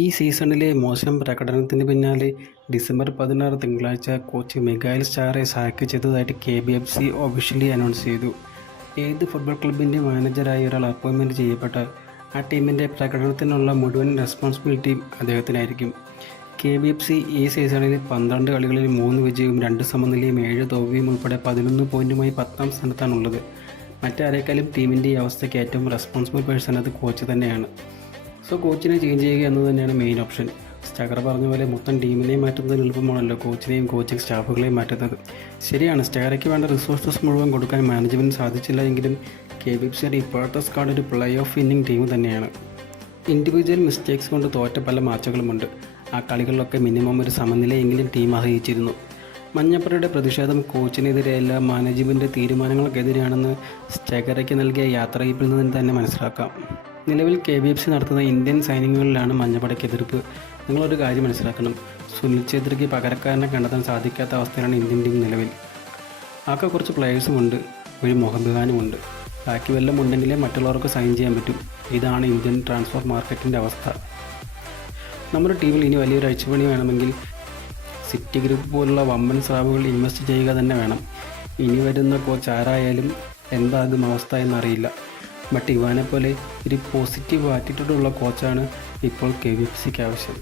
ഈ സീസണിലെ മോശം പ്രകടനത്തിന് പിന്നാലെ ഡിസംബർ 16 തിങ്കളാഴ്ച കോച്ച് മിഗായൽ സ്റ്റാറെ സാക്ക് ചെയ്തതായിട്ട് KBFC ഒഫീഷ്യലി അനൗൺസ് ചെയ്തു. ഏത് ഫുട്ബോൾ ക്ലബിൻ്റെ മാനേജറായി ഒരാൾ അപ്പോയിൻമെൻറ്റ് ചെയ്യപ്പെട്ടാൽ ആ ടീമിൻ്റെ പ്രകടനത്തിനുള്ള മുഴുവൻ റെസ്പോൺസിബിലിറ്റിയും അദ്ദേഹത്തിനായിരിക്കും. KBFC ഈ സീസണിൽ 12 കളികളിൽ 3 വിജയവും 2 സമനിലയും 7 തോൽവിയും ഉൾപ്പെടെ 11 പോയിൻറ്റുമായി 10ാം സ്ഥാനത്താണുള്ളത്. മറ്റാരേക്കാളും ടീമിൻ്റെ ഈ അവസ്ഥയ്ക്ക് ഏറ്റവും റെസ്പോൺസിബിൾ പേഴ്സൺ അത് കോച്ച് തന്നെയാണ്. സോ കോച്ചിനെ ചേഞ്ച് ചെയ്യുക എന്നത് തന്നെയാണ് മെയിൻ ഓപ്ഷൻ. സ്റ്റാഗർ പറഞ്ഞ പോലെ മൊത്തം ടീമിനെയും മാറ്റുന്നതിന് എളുപ്പമാണല്ലോ കോച്ചിനെയും കോച്ചിങ് സ്റ്റാഫുകളെയും മാറ്റുന്നത്. ശരിയാണ്, സ്റ്റാഗറയ്ക്ക് വേണ്ട റിസോഴ്സസ് മുഴുവൻ കൊടുക്കാൻ മാനേജ്മെൻറ്റ് സാധിച്ചില്ല എങ്കിലും KBFCയുടെ ഇപ്പോഴത്തെ സ്ക്വാഡ് ഒരു പ്ലേ ഓഫ് വിന്നിംഗ് ടീം തന്നെയാണ്. ഇൻഡിവിജ്വൽ മിസ്റ്റേക്സ് കൊണ്ട് തോറ്റ പല മാച്ചുകളുമുണ്ട്. ആ കളികളിലൊക്കെ മിനിമം ഒരു സമനിലയെങ്കിലും ടീം അറിയിച്ചിരുന്നു. മഞ്ഞപ്പടയുടെ പ്രതിഷേധം കോച്ചിനെതിരെയല്ല മാനേജ്മെൻറ്റ് തീരുമാനങ്ങൾക്കെതിരെയാണെന്ന് സ്റ്റാഗറയ്ക്ക് നൽകിയ യാത്രയപ്പിൽ നിന്ന് തന്നെ മനസ്സിലാക്കാം. നിലവിൽ KBFC നടത്തുന്ന ഇന്ത്യൻ സൈനിങ്ങുകളിലാണ് മഞ്ഞപ്പടയ്ക്ക് എതിർപ്പ്. നിങ്ങളൊരു കാര്യം മനസ്സിലാക്കണം, സുനിൽ ഛേത്രിക്ക് പകരക്കാരനെ കണ്ടെത്താൻ സാധിക്കാത്ത അവസ്ഥയിലാണ് ഇന്ത്യൻ ടീം നിലവിൽ. ആകെ കുറച്ച് പ്ലെയേഴ്സുമുണ്ട്, ഒരു മോഹൻബഗാനുമുണ്ട്. ബാക്കി വല്ലതും ഉണ്ടെങ്കിലേ മറ്റുള്ളവർക്ക് സൈൻ ചെയ്യാൻ പറ്റും. ഇതാണ് ഇന്ത്യൻ ട്രാൻസ്ഫർ മാർക്കറ്റിൻ്റെ അവസ്ഥ. നമ്മുടെ ടീമിൽ ഇനി വലിയൊരു അഴിച്ചുപണി വേണമെങ്കിൽ സിറ്റി ഗ്രൂപ്പ് പോലുള്ള വമ്പൻ സ്രാവുകൾ ഇൻവെസ്റ്റ് ചെയ്യുക തന്നെ വേണം. ഇനി വരുന്ന കോച്ച് ആരായാലും എന്താകും അവസ്ഥ എന്നറിയില്ല. ബട്ട് ഇവാനെ പോലെ ഒരു പോസിറ്റീവ് ആറ്റിറ്റ്യൂഡുള്ള കോച്ചാണ് ഇപ്പോൾ KBFCക്ക് ആവശ്യം.